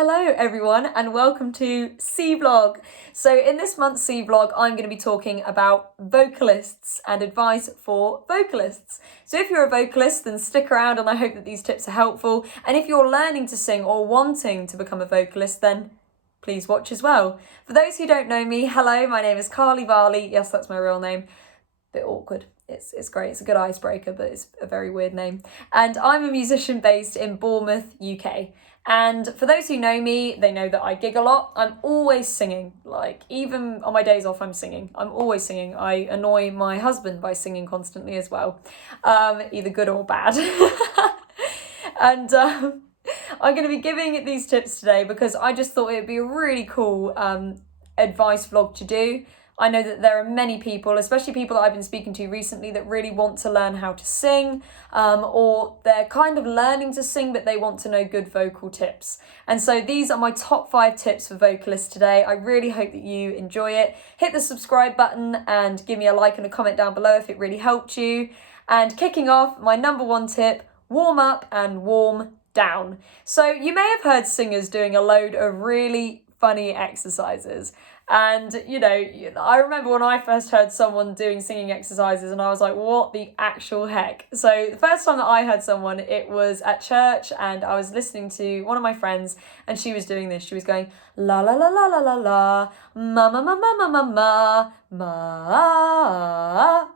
Hello everyone and welcome to CVLOG. So in this month's CVLOG I'm going to be talking about vocalists and advice for vocalists. So if you're a vocalist then stick around and I hope that these tips are helpful, and if you're learning to sing or wanting to become a vocalist then please watch as well. For those who don't know me, hello, my name is Carly Varley. Yes, that's my real name. Bit awkward. It's great. It's a good icebreaker, but it's a very weird name. And I'm a musician based in Bournemouth, UK. And for those who know me, they know that I gig a lot. I'm always singing. Like, even on my days off, I'm singing. I'm always singing. I annoy my husband by singing constantly as well, either good or bad. And I'm going to be giving these tips today because I just thought it would be a really cool advice vlog to do. I know that there are many people, especially people that I've been speaking to recently, that really want to learn how to sing, or they're kind of learning to sing, but they want to know good vocal tips. And so these are my top 5 tips for vocalists today. I really hope that you enjoy it. Hit the subscribe button and give me a like and a comment down below if it really helped you. And kicking off, my number 1 tip, warm up and warm down. So you may have heard singers doing a load of really funny exercises. And, you know, I remember when I first heard someone doing singing exercises and I was like, what the actual heck? So the first time that I heard someone, it was at church and I was listening to one of my friends and she was doing this. She was going, la la la la la la la, ma ma ma ma ma ma ma, ma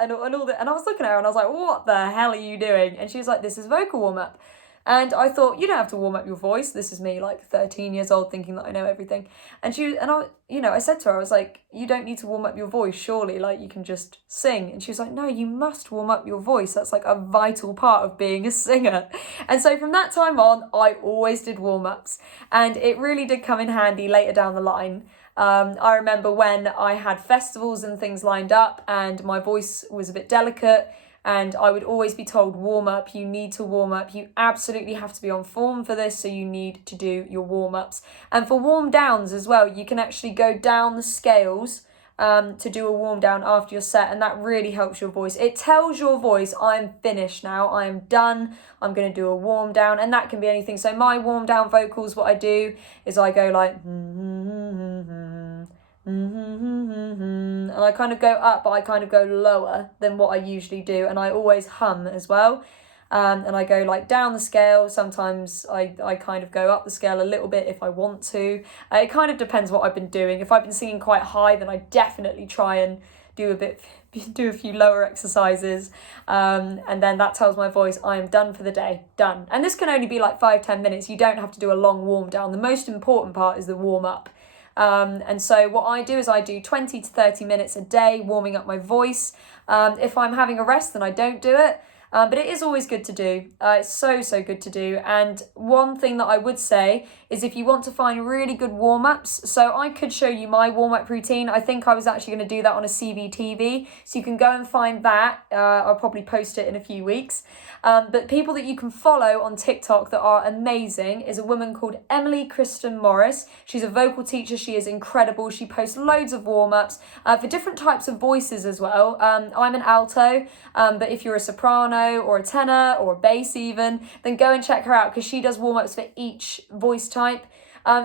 and all that. And I was looking at her and I was like, what the hell are you doing? And she was like, this is vocal warm up. And I thought, you don't have to warm up your voice. This is me, like 13 years old, thinking that I know everything. I said to her, I was like, you don't need to warm up your voice, surely, like you can just sing. And she was like, no, you must warm up your voice. That's like a vital part of being a singer. And so from that time on, I always did warm-ups. And it really did come in handy later down the line. I remember when I had festivals and things lined up and my voice was a bit delicate, and I would always be told, warm up, you need to warm up. You absolutely have to be on form for this, so you need to do your warm-ups. And for warm downs as well, you can actually go down the scales to do a warm down after your set, and that really helps your voice. It tells your voice, I'm finished now, I am done, I'm going to do a warm down, and that can be anything. So my warm down vocals, what I do is I go like, and I kind of go up, but I kind of go lower than what I usually do, and I always hum as well. And I go like down the scale. Sometimes I kind of go up the scale a little bit if I want to. It kind of depends what I've been doing. If I've been singing quite high, then I definitely try and do a few lower exercises, and then that tells my voice I am done for the day, done. And this can only be like 5-10 minutes. You don't have to do a long warm down. The most important part is the warm up. And so what I do is I do 20 to 30 minutes a day warming up my voice. If I'm having a rest, then I don't do it. But it is always good to do. It's so good to do. And one thing that I would say is if you want to find really good warm-ups, so I could show you my warm-up routine. I think I was actually going to do that on a CVTV, so you can go and find that. I'll probably post it in a few weeks. But people that you can follow on TikTok that are amazing is a woman called Emily Kristen Morris. She's a vocal teacher. She is incredible. She posts loads of warm-ups for different types of voices as well. I'm an alto, but if you're a soprano or a tenor or a bass even, then go and check her out because she does warm-ups for each voice type.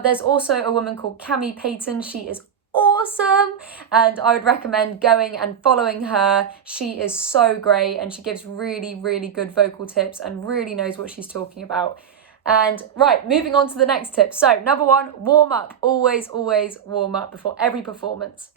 There's also a woman called Cami Payton. She is awesome, and I would recommend going and following her. She is so great and she gives really good vocal tips and really knows what she's talking about. And right, moving on to the next tip. So number 1, warm up. Always warm up before every performance.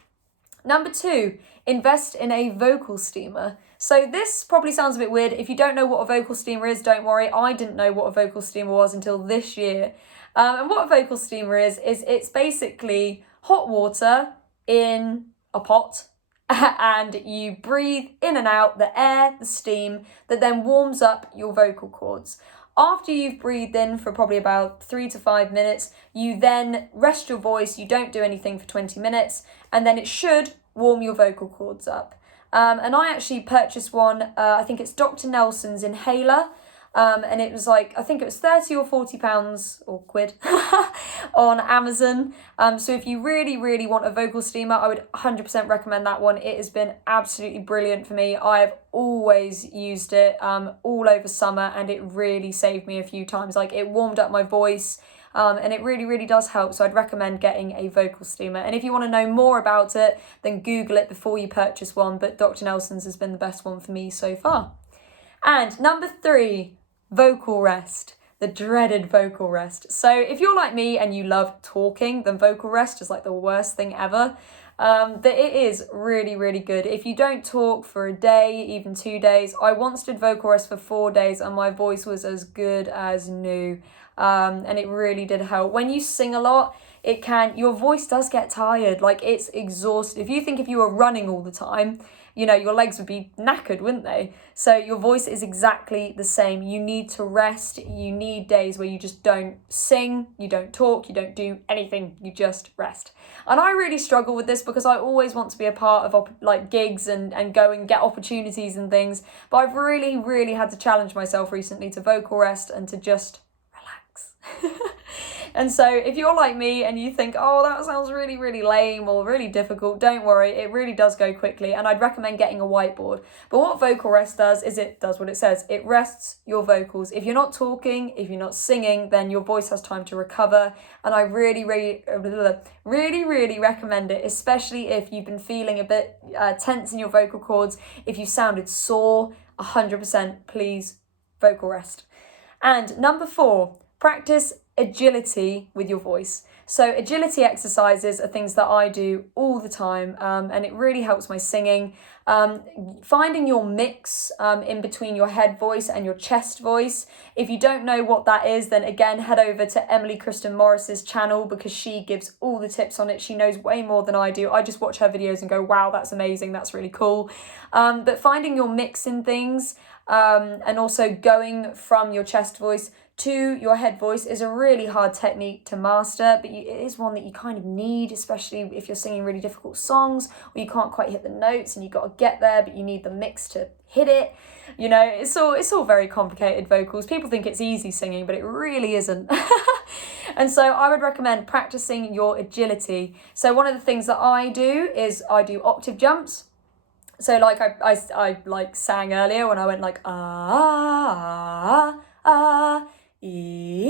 Number 2, invest in a vocal steamer. So this probably sounds a bit weird. If you don't know what a vocal steamer is, don't worry. I didn't know what a vocal steamer was until this year. And what a vocal steamer is it's basically hot water in a pot and you breathe in and out the air, the steam, that then warms up your vocal cords. After you've breathed in for probably about 3 to 5 minutes, you then rest your voice, you don't do anything for 20 minutes, and then it should warm your vocal cords up. And I actually purchased one, I think it's Dr. Nelson's inhaler, and it was like, I think it was 30 or 40 pounds or quid on Amazon. So if you really want a vocal steamer, I would 100% recommend that one. It has been absolutely brilliant for me. I've always used it all over summer and it really saved me a few times. Like, it warmed up my voice. and it really, really does help. So I'd recommend getting a vocal steamer. And if you want to know more about it, then Google it before you purchase one. But Dr. Nelson's has been the best one for me so far. And number 3, vocal rest. The dreaded vocal rest. So if you're like me and you love talking, then vocal rest is like the worst thing ever. But it is really, really good. If you don't talk for a day, even 2 days, I once did vocal rest for 4 days and my voice was as good as new. And it really did help. When you sing a lot, your voice does get tired. Like, it's exhausted. If you were running all the time, your legs would be knackered, wouldn't they? So your voice is exactly the same. You need to rest. You need days where you just don't sing, you don't talk, you don't do anything, you just rest. And I really struggle with this because I always want to be a part of like gigs and go and get opportunities and things. But I've really, really had to challenge myself recently to vocal rest and to just relax. And so if you're like me and you think, oh, that sounds really, really lame or really difficult, don't worry, it really does go quickly. And I'd recommend getting a whiteboard. But what vocal rest does is it does what it says. It rests your vocals. If you're not talking, if you're not singing, then your voice has time to recover. And I really, really recommend it, especially if you've been feeling a bit tense in your vocal cords. If you sounded sore, 100%, please, vocal rest. And number 4, practice agility with your voice. So agility exercises are things that I do all the time, and it really helps my singing. Finding your mix in between your head voice and your chest voice. If you don't know what that is, then again, head over to Emily Kristen Morris's channel because she gives all the tips on it. She knows way more than I do. I just watch her videos and go, wow, that's amazing. That's really cool. But finding your mix in things, and also going from your chest voice to your head voice is a really hard technique to master, but it is one that you kind of need, especially if you're singing really difficult songs or you can't quite hit the notes and you've got to get there, but you need the mix to hit it. It's all very complicated vocals. People think it's easy singing, but it really isn't. And so I would recommend practicing your agility. So one of the things that I do is I do octave jumps. So like I like sang earlier when I went like E.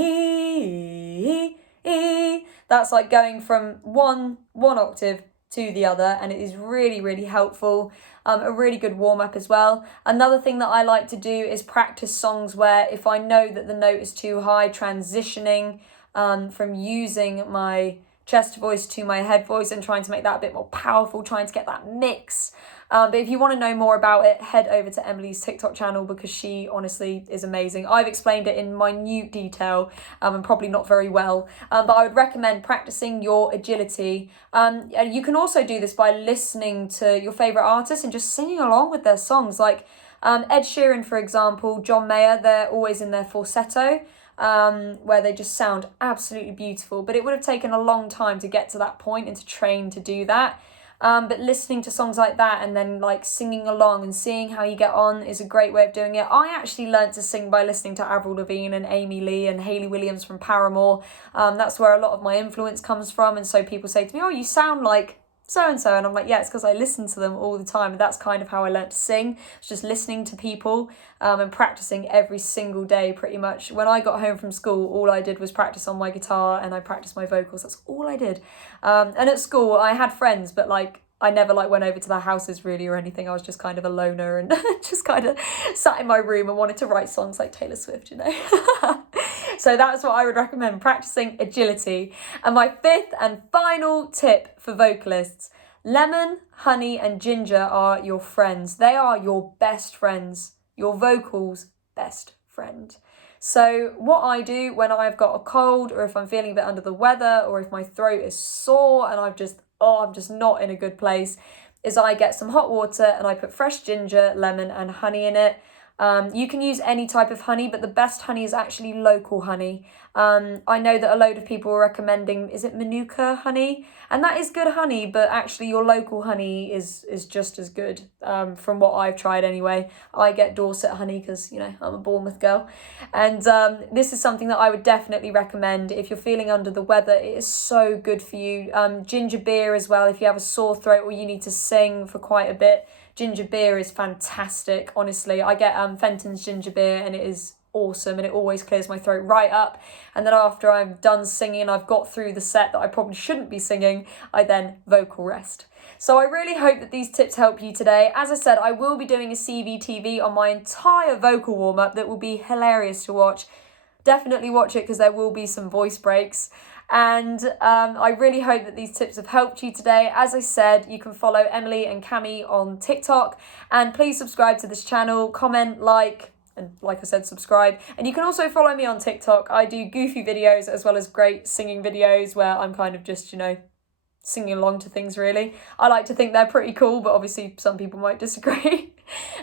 That's like going from one octave to the other, and it is really, really helpful. A really good warm-up as well. Another thing that I like to do is practice songs where if I know that the note is too high, transitioning from using my chest voice to my head voice and trying to make that a bit more powerful, trying to get that mix. But if you want to know more about it, head over to Emily's TikTok channel because she honestly is amazing. I've explained it in minute detail and probably not very well, but I would recommend practicing your agility. And you can also do this by listening to your favourite artists and just singing along with their songs. Like Ed Sheeran, for example, John Mayer, they're always in their falsetto. Where they just sound absolutely beautiful, but it would have taken a long time to get to that point and to train to do that. But listening to songs like that and then like singing along and seeing how you get on is a great way of doing it. I actually learned to sing by listening to Avril Lavigne and Amy Lee and Hayley Williams from Paramore. That's where a lot of my influence comes from, and so people say to me, oh, you sound like so-and-so, and I'm like, yeah, it's because I listen to them all the time, and that's kind of how I learned to sing. It's just listening to people and practicing every single day pretty much. When I got home from school, all I did was practice on my guitar and I practiced my vocals. That's all I did. And at school I had friends, but like I never like went over to their houses really or anything. I was just kind of a loner and just kind of sat in my room and wanted to write songs like Taylor Swift, So that's what I would recommend, practicing agility. And my 5th and final tip for vocalists: lemon, honey and ginger are your friends. They are your best friends, your vocals' best friend. So what I do when I've got a cold or if I'm feeling a bit under the weather or if my throat is sore and I'm just not in a good place, is I get some hot water and I put fresh ginger, lemon and honey in it. You can use any type of honey, but the best honey is actually local honey. I know that a load of people are recommending, is it Manuka honey? And that is good honey, but actually your local honey is just as good, from what I've tried anyway. I get Dorset honey because, I'm a Bournemouth girl. And this is something that I would definitely recommend if you're feeling under the weather. It is so good for you. Ginger beer as well, if you have a sore throat or you need to sing for quite a bit. Ginger beer is fantastic, honestly. I get Fenton's ginger beer and it is awesome and it always clears my throat right up. And then after I'm done singing and I've got through the set that I probably shouldn't be singing, I then vocal rest. So I really hope that these tips help you today. As I said, I will be doing a CVTV on my entire vocal warm-up that will be hilarious to watch. Definitely watch it because there will be some voice breaks. And I really hope that these tips have helped you today. As I said, you can follow Emily and Cami on TikTok, and please subscribe to this channel, comment, like, and like I said, subscribe. And you can also follow me on TikTok. I do goofy videos as well as great singing videos where I'm kind of just, singing along to things really. I like to think they're pretty cool, but obviously some people might disagree.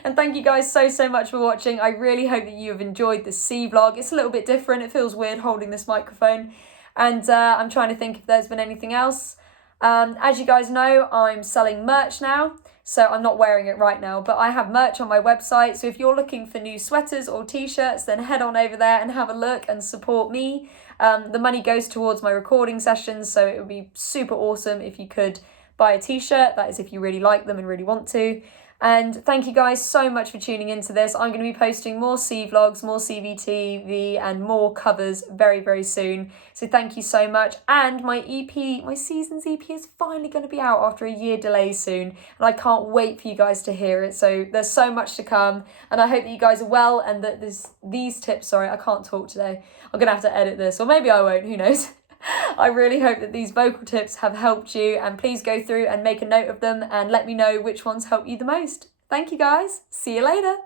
And thank you guys so much for watching. I really hope that you have enjoyed this C-vlog. It's a little bit different. It feels weird holding this microphone. And I'm trying to think if there's been anything else. As you guys know, I'm selling merch now. So I'm not wearing it right now, but I have merch on my website. So if you're looking for new sweaters or t-shirts, then head on over there and have a look and support me. The money goes towards my recording sessions, so it would be super awesome if you could buy a t-shirt. That is if you really like them and really want to. And thank you guys so much for tuning into this. I'm going to be posting more C-vlogs, more CVTV and more covers very soon. So thank you so much. And my EP, my season's EP is finally going to be out after a year delay soon. And I can't wait for you guys to hear it. So there's so much to come. And I hope that you guys are well and that these tips, sorry, I can't talk today. I'm going to have to edit this, or maybe I won't, who knows. I really hope that these vocal tips have helped you, and please go through and make a note of them and let me know which ones help you the most. Thank you guys. See you later.